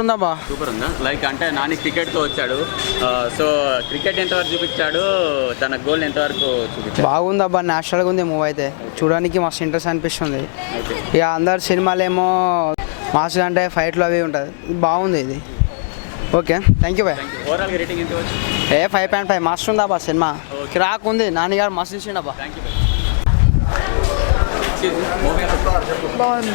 ఉందా సూపర్ ఉందా లైక్ అంటే నాని క్రికెట్తో వచ్చాడు సో క్రికెట్ ఎంతవరకు చూపించాడు తన గోల్ ఎంతవరకు చూపించాడు బాగుందబ్బా నేషనల్గా ఉంది మూవీ అయితే చూడడానికి మస్తు ఇంట్రెస్ట్ అనిపిస్తుంది. ఇక అందరు సినిమాలు ఏమో మాస్ అంటే ఫైట్లు అవి ఉంటుంది, బాగుంది ఇది. Okay thank you bye. ఓవరాల్గా రేటింగ్ ఎంత వచ్చు? 5.5 మస్తు ఉందబ్బా సినిమా, కిరాక్ ఉంది. నాన్నగారు మస్తు చూసిండబ్బా. థ్యాంక్ యూ బాగుంది,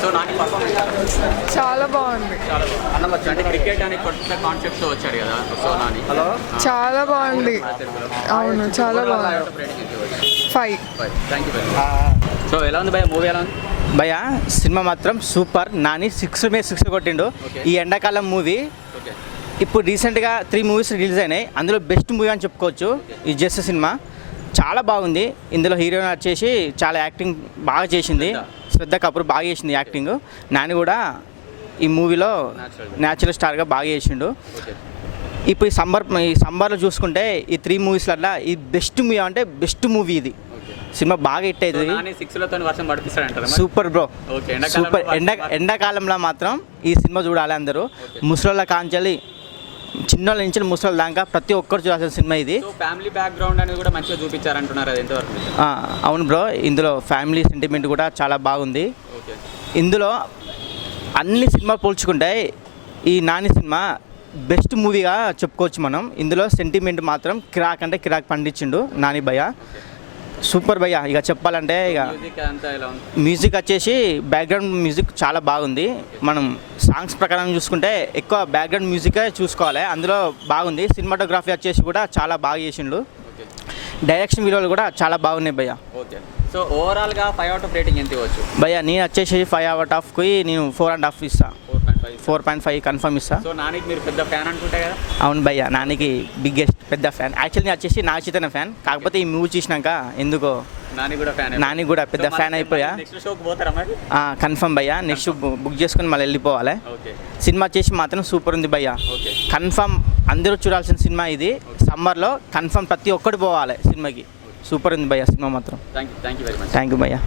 సో నాని పర్ఫార్మెన్స్ చాలా బాగుంది, చాలా బాగుంది. అంటే క్రికెట్ అనే కొత్త కాన్సెప్ట్తో వచ్చాడు కదా సో నాని. హలో చాలా బాగుంది. అవును చాలా బాగుంది. 5. థ్యాంక్ యూ సో ఎలా ఉంది భయ్య మూవీ ఎలా ఉంది? భయ సినిమా మాత్రం సూపర్. నాని 6 మీద 6 కొట్టిండు. ఈ ఎండాకాలం మూవీ ఇప్పుడు రీసెంట్గా 3 మూవీస్ రిలీజ్ అయినాయి, అందులో బెస్ట్ మూవీ అని చెప్పుకోవచ్చు ఈ జస్ట్ సినిమా. చాలా బాగుంది. ఇందులో హీరోయిన్ వచ్చేసి చాలా యాక్టింగ్ బాగా చేసింది, శ్రద్ధ కపూర్ బాగా చేసింది యాక్టింగ్. నాని కూడా ఈ మూవీలో న్యాచురల్ స్టార్గా బాగా చేసిండు. ఇప్పుడు ఈ సమ్మర్లో చూసుకుంటే ఈ 3 మూవీస్లల్లో ఈ బెస్ట్ మూవీ అంటే బెస్ట్ మూవీ ఇది. సినిమా బాగా హిట్ అవుతుంది. Super bro, super. ఎండాకాలంలో మాత్రం ఈ సినిమా చూడాలి అందరూ. ముసలోళ్ళ కాంచెలి చిన్నోళ్ళ నుంచి ముసలోళ్ళ దాకా ప్రతి ఒక్కరు చూడాల్సిన సినిమా ఇది. ఫ్యామిలీ బ్యాక్గ్రౌండ్ అనేది కూడా మంచిగా చూపించారంటున్నారు, అది ఎంతవరకు? అవును బ్రో, ఇందులో ఫ్యామిలీ సెంటిమెంట్ కూడా చాలా బాగుంది. ఇందులో అన్ని సినిమా పోల్చుకుంటే ఈ నాని సినిమా బెస్ట్ మూవీగా చెప్పుకోవచ్చు మనం. ఇందులో సెంటిమెంట్ మాత్రం కిరాక్ అంటే కిరాక్ పండించిండు నాని భయ్య. సూపర్ భయ్య. ఇక చెప్పాలంటే ఇక మ్యూజిక్ వచ్చేసి బ్యాక్గ్రౌండ్ మ్యూజిక్ చాలా బాగుంది. మనం సాంగ్స్ ప్రకారం చూసుకుంటే ఎక్కువ బ్యాక్గ్రౌండ్ మ్యూజికే చూసుకోవాలి, అందులో బాగుంది. సినిమాటోగ్రఫీ వచ్చేసి కూడా చాలా బాగా చేసిండు. డైరెక్షన్ వీడియోలు కూడా చాలా బాగున్నాయి భయ్య. ఓకే, సో ఓవరాల్గా 5 అవుట్ ఆఫ్ రేటింగ్ ఎంత ఇవ్వచ్చు? భయ్య నేను వచ్చేసి 5 అవుట్ ఆఫ్కి నేను 4.5 ఇస్తా. 4.5 కన్ఫర్మ్ ఇస్తా. సో నానికి మీరు పెద్ద ఫ్యాన్ అనుకుంటా కదా? అవును భయ్య, నానికి బిగ్గెస్ట్ పెద్ద ఫ్యాన్. యాక్చువల్లీ నేను వచ్చేసి నాగ చైతన్య ఫ్యాన్, కాకపోతే ఈ మూవీ చూసినాక ఎందుకో నాని కూడా పెద్ద ఫ్యాన్ అయిపోయా. కన్ఫర్మ్ భయ్య, నెక్స్ట్ బుక్ చేసుకుని మళ్ళీ వెళ్ళిపోవాలి. సినిమా వచ్చేసి మాత్రం సూపర్ ఉంది భయ్య. కన్ఫర్మ్ అందరూ చూడాల్సిన సినిమా ఇది. సమ్మర్లో కన్ఫర్మ్ ప్రతి ఒక్కటి పోవాలి సినిమాకి. సూపర్ ఉంది భయ్య సినిమా మాత్రం. Thank you very much. Thank you భయ్య.